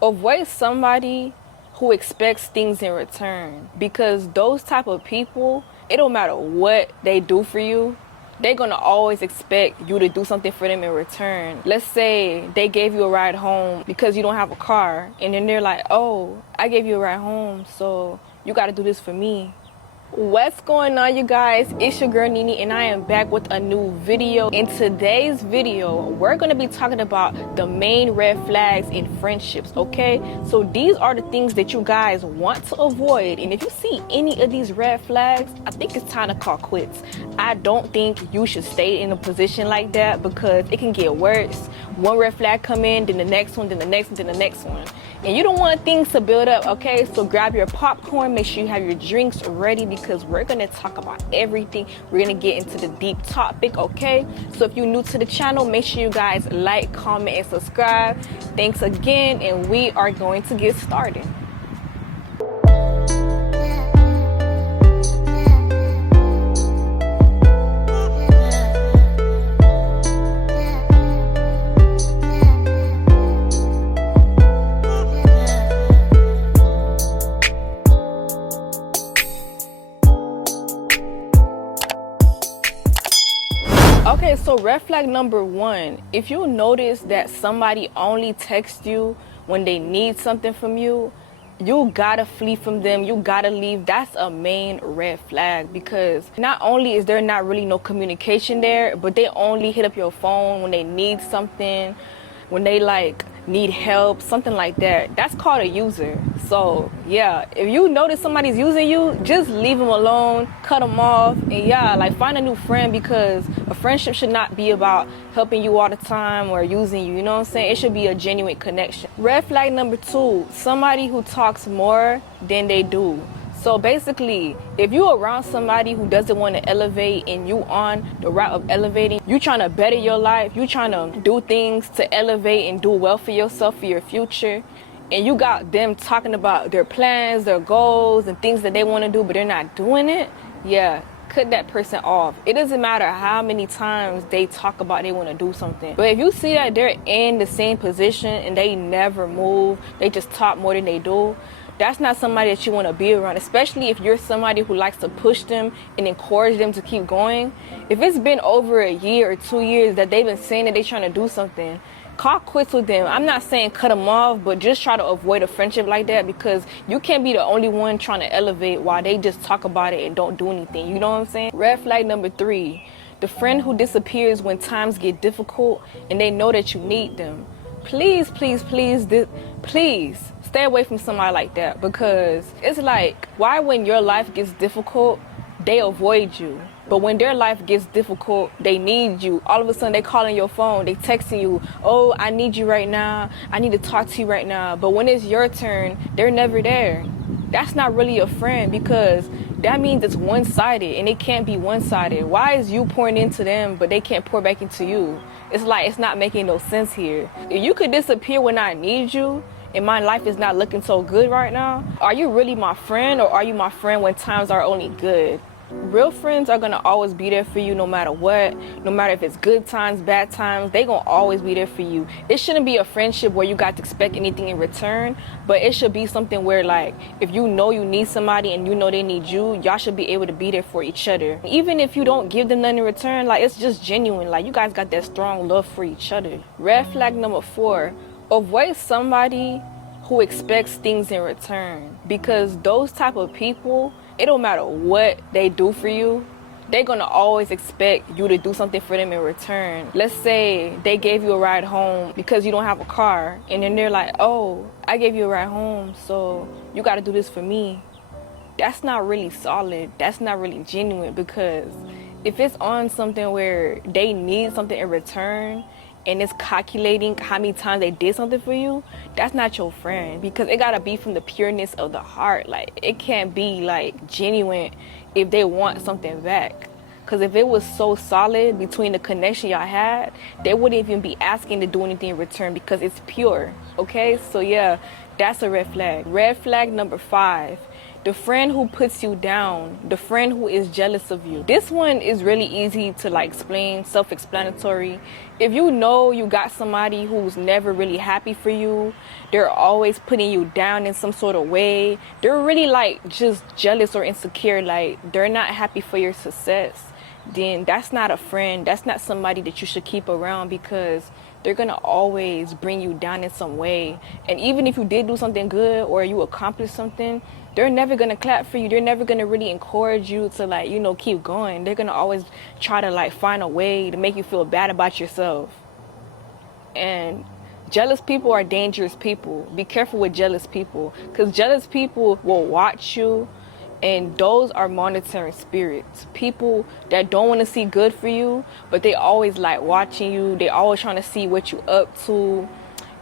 Avoid somebody who expects things in return, because those type of people, it don't matter what they do for you, they're gonna always expect you to do something for them in return. Let's say they gave you a ride home because you don't have a car, and then they're like, oh, I gave you a ride home, so you gotta do this for me. What's going on, you guys? It's your girl Nini, and I am back with a new video. In today's video, we're going to be talking about the main red flags in friendships, okay? So these are the things that you guys want to avoid, and if you see any of these red flags, I think it's time to call quits. I don't think you should stay in a position like that, because it can get worse. One red flag come in, then the next one, then the next one, then the next one, and you don't want things to build up, okay? So grab your popcorn, make sure you have your drinks ready, because we're gonna talk about everything. We're gonna get into the deep topic, okay? So if you're new to the channel, make sure you guys like, comment, and subscribe. Thanks again, and we are going to get started. Okay, so red flag number one, if you notice that somebody only texts you when they need something from you, you gotta flee from them, you gotta leave. That's a main red flag, because not only is there not really no communication there, but they only hit up your phone when they need something, when they like need help, something like that. That's called a user. So yeah, if you notice somebody's using you, just leave them alone, cut them off, and yeah, like find a new friend, because a friendship should not be about helping you all the time or using you, you know what I'm saying? It should be a genuine connection. Red flag number two, somebody who talks more than they do. So basically, if you're around somebody who doesn't want to elevate and you on the route of elevating, you trying to better your life, you trying to do things to elevate and do well for yourself, for your future, and you got them talking about their plans, their goals, and things that they want to do, but they're not doing it, yeah, cut that person off. It doesn't matter how many times they talk about they want to do something, but if you see that they're in the same position and they never move, they just talk more than they do, that's not somebody that you want to be around, especially if you're somebody who likes to push them and encourage them to keep going. If it's been over a year or 2 years that they've been saying that they're trying to do something, call quits with them. I'm not saying cut them off, but just try to avoid a friendship like that, because you can't be the only one trying to elevate while they just talk about it and don't do anything. You know what I'm saying? Red flag number three, the friend who disappears when times get difficult and they know that you need them. Please, please, please, please stay away from somebody like that, because it's like, why when your life gets difficult, they avoid you, but when their life gets difficult, they need you. All of a sudden, they calling your phone, they texting you, oh, I need you right now, I need to talk to you right now. But when it's your turn, they're never there. That's not really a friend, because that means it's one-sided, and it can't be one-sided. Why is you pouring into them, but they can't pour back into you? It's like, it's not making no sense here. If you could disappear when I need you, and my life is not looking so good right now, are you really my friend, or are you my friend when times are only good? Real friends are gonna always be there for you no matter what. No matter if it's good times, bad times, they gonna always be there for you. It shouldn't be a friendship where you got to expect anything in return, but it should be something where, like, if you know you need somebody and you know they need you, y'all should be able to be there for each other. Even if you don't give them nothing in return, like, it's just genuine. Like, you guys got that strong love for each other. Red flag number four, avoid somebody who expects things in return, because those type of people, it don't matter what they do for you, they're gonna always expect you to do something for them in return. Let's say they gave you a ride home because you don't have a car, and then they're like, oh, I gave you a ride home, so you gotta do this for me. That's not really solid, that's not really genuine, because if it's on something where they need something in return, and it's calculating how many times they did something for you, that's not your friend, because it gotta be from the pureness of the heart. Like, it can't be like genuine if they want something back, because if it was so solid between the connection y'all had, they wouldn't even be asking to do anything in return, because it's pure. Okay, so yeah, that's a red flag. Red flag number five, the friend who puts you down, the friend who is jealous of you. This one is really easy to like explain, self-explanatory. If you know you got somebody who's never really happy for you, they're always putting you down in some sort of way, they're really like just jealous or insecure, like they're not happy for your success, then that's not a friend. That's not somebody that you should keep around, because they're gonna always bring you down in some way. And even if you did do something good or you accomplished something, they're never gonna clap for you. They're never gonna really encourage you to like, you know, keep going. They're gonna always try to like find a way to make you feel bad about yourself. And jealous people are dangerous people. Be careful with jealous people, because jealous people will watch you, and those are monitoring spirits. People that don't want to see good for you, but they always like watching you. They always trying to see what you up to.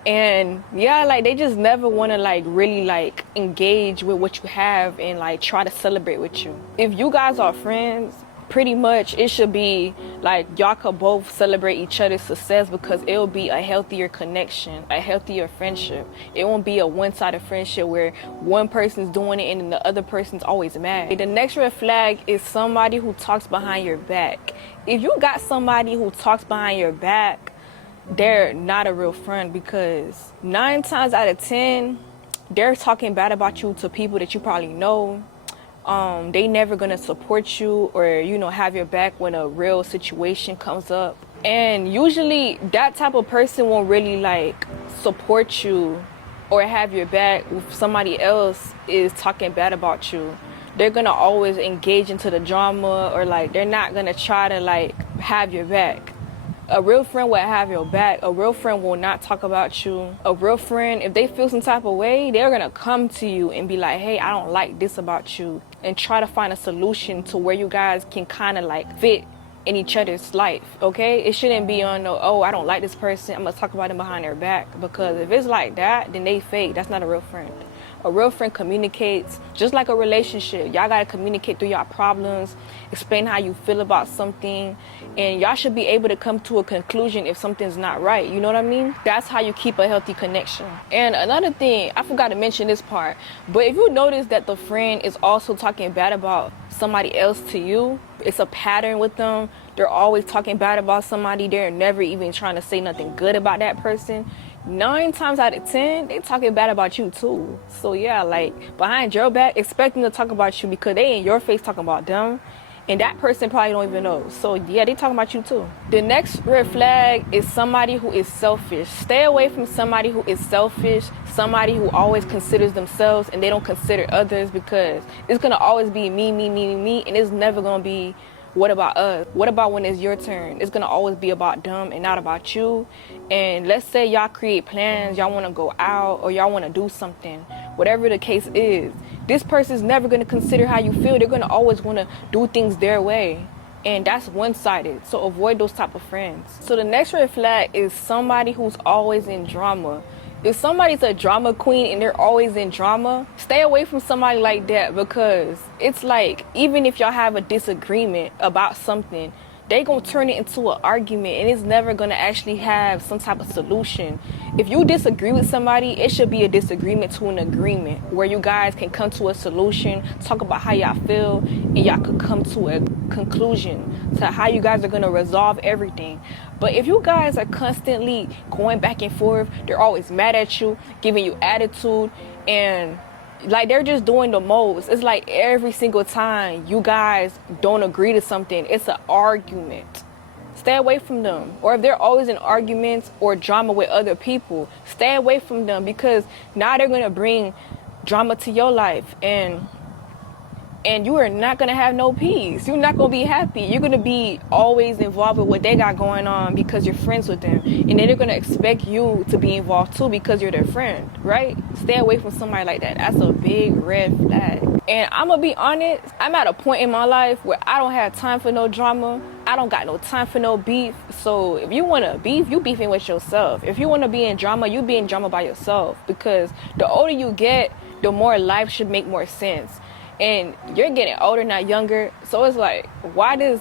And yeah, like they just never want to like really like engage with what you have and like try to celebrate with you. If you guys are friends, pretty much it should be like y'all could both celebrate each other's success, because it'll be a healthier connection, a healthier friendship. It won't be a one-sided friendship where one person's doing it and then the other person's always mad. The next red flag is somebody who talks behind your back. If you got somebody who talks behind your back, they're not a real friend, because 9 times out of 10 they're talking bad about you to people that you probably know. They never gonna support you or, you know, have your back when a real situation comes up. And usually that type of person won't really like support you or have your back if somebody else is talking bad about you. They're gonna always engage into the drama, or like they're not gonna try to like have your back. A real friend will have your back. A real friend will not talk about you. A real friend, if they feel some type of way, they're gonna come to you and be like, hey, I don't like this about you, and try to find a solution to where you guys can kind of like fit in each other's life, okay? It shouldn't be on no, oh, I don't like this person, I'm gonna talk about them behind their back. Because if it's like that, then they fake. That's not a real friend. A real friend communicates, just like a relationship. Y'all gotta communicate through y'all problems, explain how you feel about something, and y'all should be able to come to a conclusion if something's not right. You know what I mean? That's how you keep a healthy connection. And another thing, I forgot to mention this part, but if you notice that the friend is also talking bad about somebody else to you, it's a pattern with them. They're always talking bad about somebody. They're never even trying to say nothing good about that person. 9 times out of 10, they talking bad about you too. So yeah, like behind your back, expect them to talk about you, because they in your face talking about them, and that person probably don't even know. So yeah, they talking about you too. The next red flag is somebody who is selfish. Stay away from somebody who is selfish, somebody who always considers themselves and they don't consider others, because it's gonna always be me, me, me, me, me, and it's never gonna be what about us? What about when it's your turn? It's gonna always be about them and not about you. And let's say y'all create plans, y'all wanna go out or y'all wanna do something, whatever the case is, this person's never gonna consider how you feel. They're gonna always wanna do things their way. And that's one-sided, so avoid those type of friends. So the next red flag is somebody who's always in drama. If somebody's a drama queen and they're always in drama, stay away from somebody like that, because it's like, even if y'all have a disagreement about something, they gonna turn it into an argument, and it's never gonna actually have some type of solution. If you disagree with somebody, it should be a disagreement to an agreement where you guys can come to a solution, talk about how y'all feel, and y'all could come to a conclusion to how you guys are gonna resolve everything. But if you guys are constantly going back and forth, they're always mad at you, giving you attitude, and like they're just doing the most. It's like every single time you guys don't agree to something, it's an argument. Stay away from them. Or if they're always in arguments or drama with other people, stay away from them, because now they're gonna bring drama to your life, and you are not gonna have no peace. You're not gonna be happy. You're gonna be always involved with what they got going on because you're friends with them, and then they're gonna expect you to be involved too because you're their friend, right? Stay away from somebody like that. That's a big red flag. And I'm gonna be honest, I'm at a point in my life where I don't have time for no drama. I don't got no time for no beef. So if you wanna beef, you beefing with yourself. If you wanna be in drama, you be in drama by yourself, because the older you get, the more life should make more sense. And you're getting older, not younger. So it's like, why does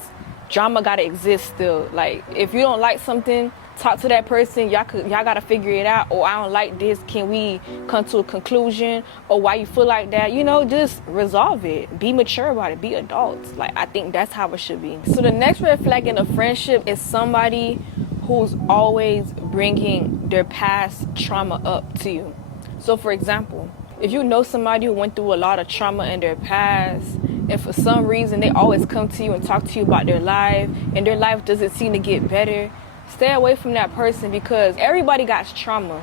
drama gotta exist still? Like, if you don't like something, talk to that person. Y'all gotta figure it out. Or I don't like this. Can we come to a conclusion? Or why you feel like that? You know, just resolve it. Be mature about it. Be adults. Like, I think that's how it should be. So the next red flag in a friendship is somebody who's always bringing their past trauma up to you. So for example, if you know somebody who went through a lot of trauma in their past, and for some reason they always come to you and talk to you about their life, and their life doesn't seem to get better, stay away from that person, because everybody got trauma.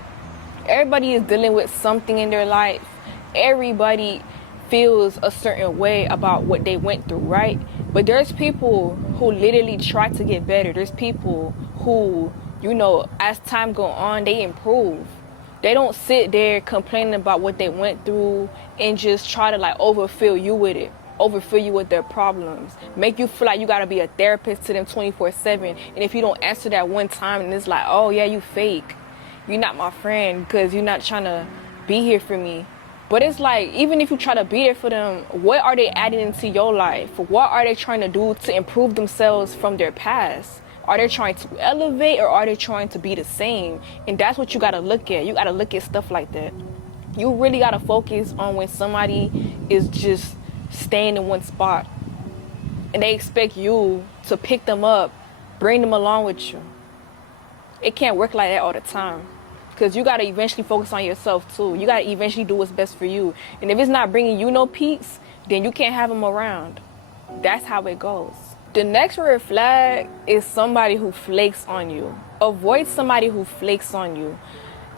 Everybody is dealing with something in their life. Everybody feels a certain way about what they went through, right? But there's people who literally try to get better. There's people who, you know, as time go on, they improve. They don't sit there complaining about what they went through and just try to like overfill you with it, overfill you with their problems, make you feel like you gotta be a therapist to them 24/7. And if you don't answer that one time, and it's like, oh yeah, you fake, you're not my friend because you're not trying to be here for me. But it's like, even if you try to be there for them, what are they adding into your life? What are they trying to do to improve themselves from their past? Are they trying to elevate, or are they trying to be the same? And that's what you gotta look at. You gotta look at stuff like that. You really gotta focus on when somebody is just staying in one spot and they expect you to pick them up, bring them along with you. It can't work like that all the time, because you gotta eventually focus on yourself too. You gotta eventually do what's best for you. And if it's not bringing you no peace, then you can't have them around. That's how it goes. The next red flag is somebody who flakes on you. Avoid somebody who flakes on you.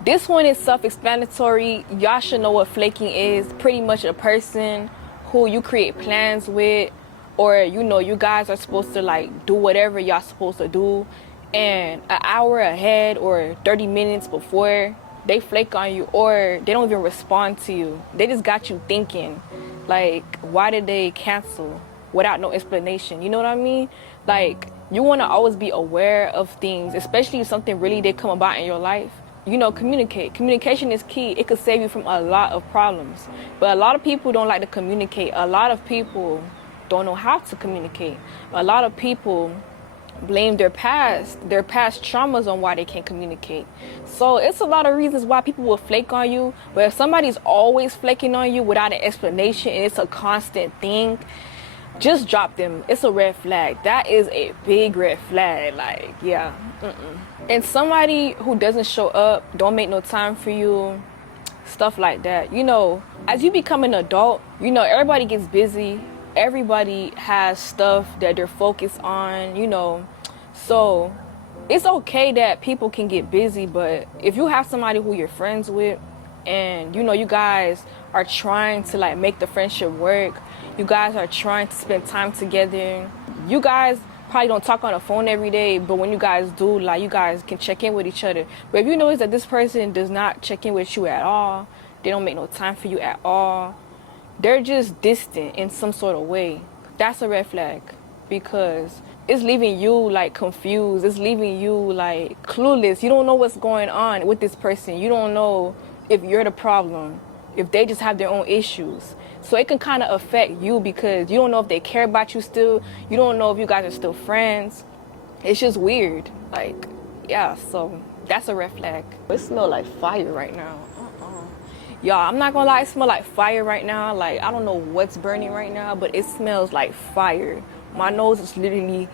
This one is self-explanatory. Y'all should know what flaking is. Pretty much a person who you create plans with, or you know, you guys are supposed to like do whatever y'all supposed to do, and an hour ahead or 30 minutes before, they flake on you, or they don't even respond to you. They just got you thinking, like, why did they cancel without no explanation? You know what I mean? Like, you want to always be aware of things, especially if something really did come about in your life. You know, communicate. Communication is key. It could save you from a lot of problems. But a lot of people don't like to communicate. A lot of people don't know how to communicate. A lot of people blame their past traumas on why they can't communicate. So it's a lot of reasons why people will flake on you. But if somebody's always flaking on you without an explanation, and it's a constant thing, just drop them. It's a red flag. That is a big red flag. Like, yeah. And somebody who doesn't show up, don't make no time for you, stuff like that. You know, as you become an adult, you know, everybody gets busy. Everybody has stuff that they're focused on, you know. So it's okay that people can get busy, but if you have somebody who you're friends with, and you know, you guys are trying to like make the friendship work, you guys are trying to spend time together, you guys probably don't talk on the phone every day, but when you guys do, like, you guys can check in with each other. But if you notice that this person does not check in with you at all, they don't make no time for you at all, they're just distant in some sort of way, that's a red flag, because it's leaving you like confused. It's leaving you like clueless. You don't know what's going on with this person. You don't know if you're the problem, if they just have their own issues. So it can kind of affect you, because you don't know if they care about you still. You don't know if you guys are still friends. It's just weird. Like, yeah, so that's a red flag. It smells like fire right now. Y'all, I'm not gonna lie, it smells like fire right now. Like, I don't know what's burning right now, but it smells like fire. My nose is literally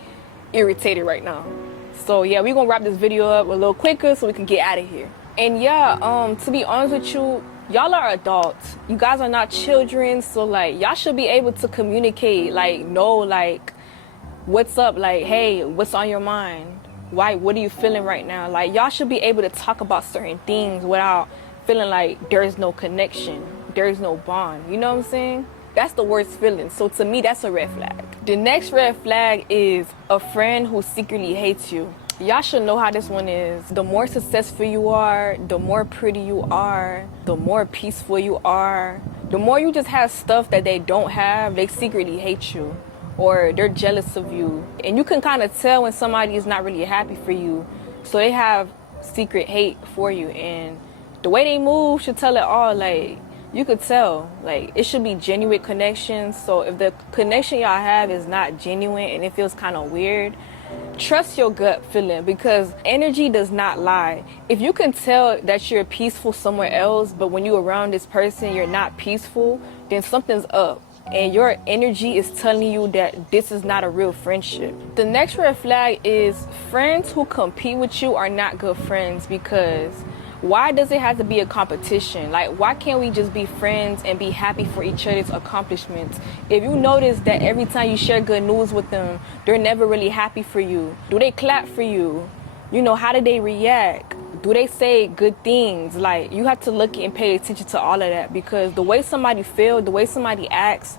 irritated right now. So yeah, we're gonna wrap this video up a little quicker so we can get out of here. And yeah, to be honest with you, y'all are adults. You guys are not children, so like, y'all should be able to communicate, like, know, like, what's up, like, hey, what's on your mind? Why, what are you feeling right now? Like, y'all should be able to talk about certain things without feeling like there is no connection, there is no bond. You know what I'm saying? That's the worst feeling. So to me, that's a red flag. The next red flag is a friend who secretly hates you. Y'all should know how this one is. The more successful you are, the more pretty you are, the more peaceful you are, the more you just have stuff that they don't have, they secretly hate you, or they're jealous of you. And you can kind of tell when somebody is not really happy for you. So they have secret hate for you, and the way they move should tell it all. Like, you could tell, like, it should be genuine connections. So if the connection y'all have is not genuine and it feels kind of weird, trust your gut feeling, because energy does not lie. If you can tell that you're peaceful somewhere else, but when you're around this person, you're not peaceful, then something's up. And your energy is telling you that this is not a real friendship. The next red flag is friends who compete with you are not good friends, because why does it have to be a competition? Like, why can't we just be friends and be happy for each other's accomplishments? If you notice that every time you share good news with them, they're never really happy for you. Do they clap for you? You know, how do they react? Do they say good things? Like, you have to look and pay attention to all of that, because the way somebody feels, the way somebody acts,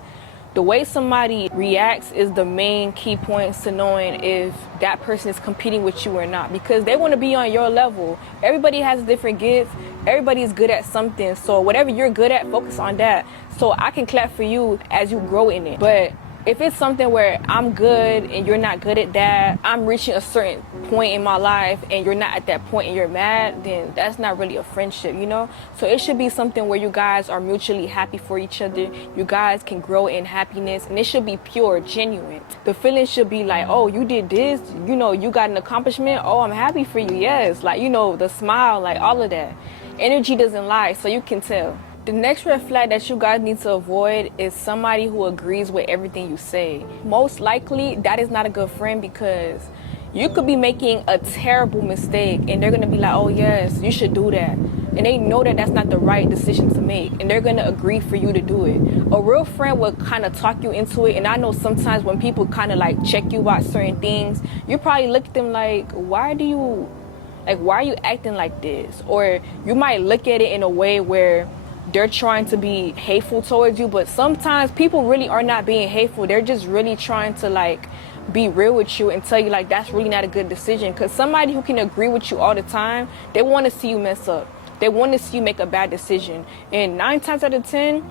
the way somebody reacts is the main key points to knowing if that person is competing with you or not, because they want to be on your level. Everybody has a different gifts. Everybody is good at something. So whatever you're good at, focus on that. So I can clap for you as you grow in it. But if it's something where I'm good and you're not good at that, I'm reaching a certain point in my life and you're not at that point and you're mad, then that's not really a friendship, you know? So it should be something where you guys are mutually happy for each other. You guys can grow in happiness, and it should be pure, genuine. The feeling should be like, oh, you did this, you know, you got an accomplishment. Oh, I'm happy for you. Yes. Like, you know, the smile, like all of that. Energy doesn't lie, so you can tell. The next red flag that you guys need to avoid is somebody who agrees with everything you say. Most likely, that is not a good friend, because you could be making a terrible mistake and they're going to be like, oh, yes, you should do that. And they know that that's not the right decision to make, and they're going to agree for you to do it. A real friend will kind of talk you into it. And I know sometimes when people kind of like check you about certain things, you probably look at them like, why are you acting like this? Or you might look at it in a way where they're trying to be hateful towards you, but sometimes people really are not being hateful. They're just really trying to like be real with you and tell you like that's really not a good decision. Because somebody who can agree with you all the time, they want to see you mess up. They want to see you make a bad decision. And 9 times out of 10,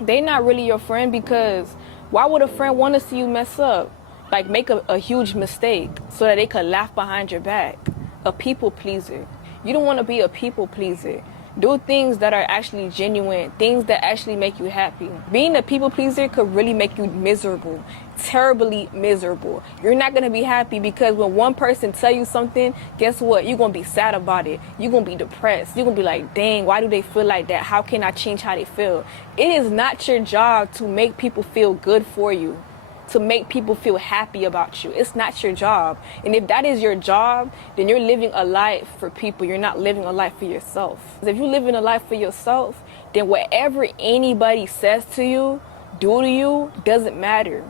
they're not really your friend, because why would a friend want to see you mess up? Like make a huge mistake so that they could laugh behind your back. A people pleaser. You don't want to be a people pleaser. Do things that are actually genuine, things that actually make you happy. Being a people pleaser could really make you miserable, terribly miserable. You're not going to be happy, because when one person tell you something, guess what? You're going to be sad about it. You're going to be depressed. You're going to be like, dang, why do they feel like that? How can I change how they feel? It is not your job to make people feel good for you, to make people feel happy about you. It's not your job. And if that is your job, then you're living a life for people. You're not living a life for yourself. If you're living a life for yourself, then whatever anybody says to you, do to you, doesn't matter.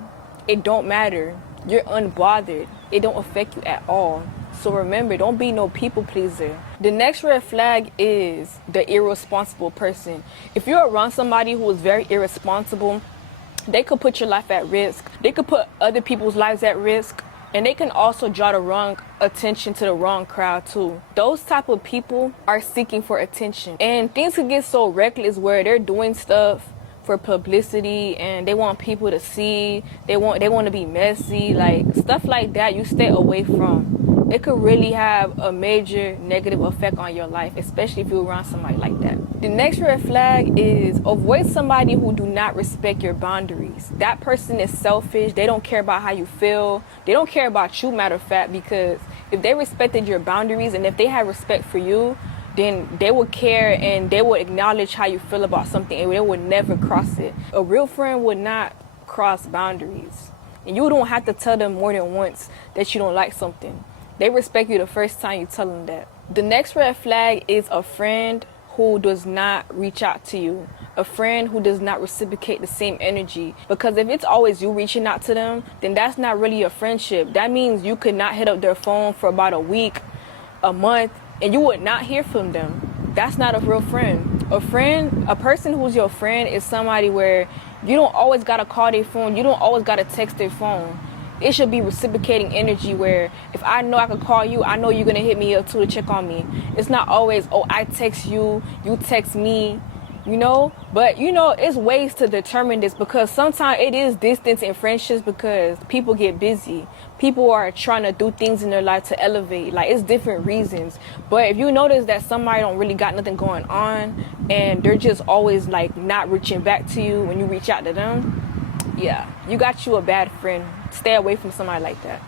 It don't matter. You're unbothered. It don't affect you at all. So remember, don't be no people pleaser. The next red flag is the irresponsible person. If you're around somebody who is very irresponsible, they could put your life at risk. They could put other people's lives at risk. And they can also draw the wrong attention to the wrong crowd too. Those type of people are seeking for attention. And things could get so reckless where they're doing stuff for publicity and they want people to see. They want to be messy. Like stuff like that, you stay away from. It could really have a major negative effect on your life, especially if you're around somebody like that. The next red flag is avoid somebody who do not respect your boundaries. That person is selfish. They don't care about how you feel. They don't care about you, matter of fact, because if they respected your boundaries and if they had respect for you, then they would care and they would acknowledge how you feel about something and they would never cross it. A real friend would not cross boundaries. And you don't have to tell them more than once that you don't like something. They respect you the first time you tell them that. The next red flag is a friend who does not reach out to you. A friend who does not reciprocate the same energy. Because if it's always you reaching out to them, then that's not really a friendship. That means you could not hit up their phone for about a week, a month, and you would not hear from them. That's not a real friend. A person who's your friend is somebody where you don't always gotta call their phone. You don't always gotta text their phone. It should be reciprocating energy where if I know I can call you, I know you're going to hit me up too to check on me. It's not always, oh, I text you, you text me, you know. But, you know, it's ways to determine this because sometimes it is distance in friendships because people get busy. People are trying to do things in their life to elevate. Like, it's different reasons. But if you notice that somebody don't really got nothing going on and they're just always, like, not reaching back to you when you reach out to them, yeah, you got you a bad friend. Stay away from somebody like that.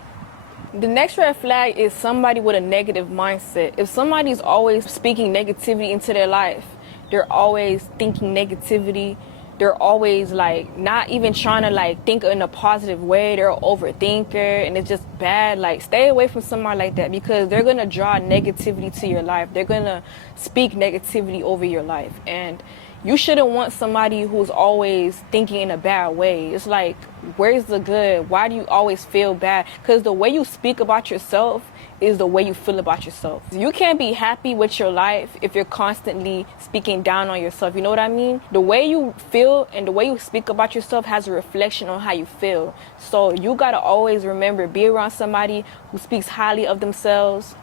The next red flag is somebody with a negative mindset. If somebody's always speaking negativity into their life, they're always thinking negativity, they're always like not even trying to like think in a positive way, they're an overthinker and it's just bad, like stay away from somebody like that, because they're gonna draw negativity to your life. They're gonna speak negativity over your life, and you shouldn't want somebody who's always thinking in a bad way. It's like, where's the good? Why do you always feel bad? Because the way you speak about yourself is the way you feel about yourself. You can't be happy with your life if you're constantly speaking down on yourself. You know what I mean? The way you feel and the way you speak about yourself has a reflection on how you feel. So you gotta always remember, be around somebody who speaks highly of themselves,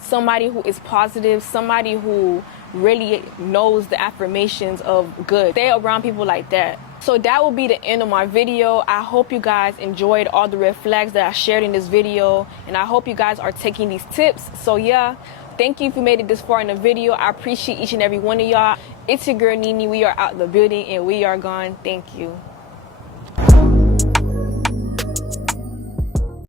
somebody who is positive, somebody who really knows the affirmations of good. Stay around people like that. So that will be the end of my video. I hope you guys enjoyed all the red flags that I shared in this video, and I hope you guys are taking these tips. So yeah, thank you if you made it this far in the video. I appreciate each and every one of y'all. It's your girl Nini. We are out the building and we are gone. Thank you.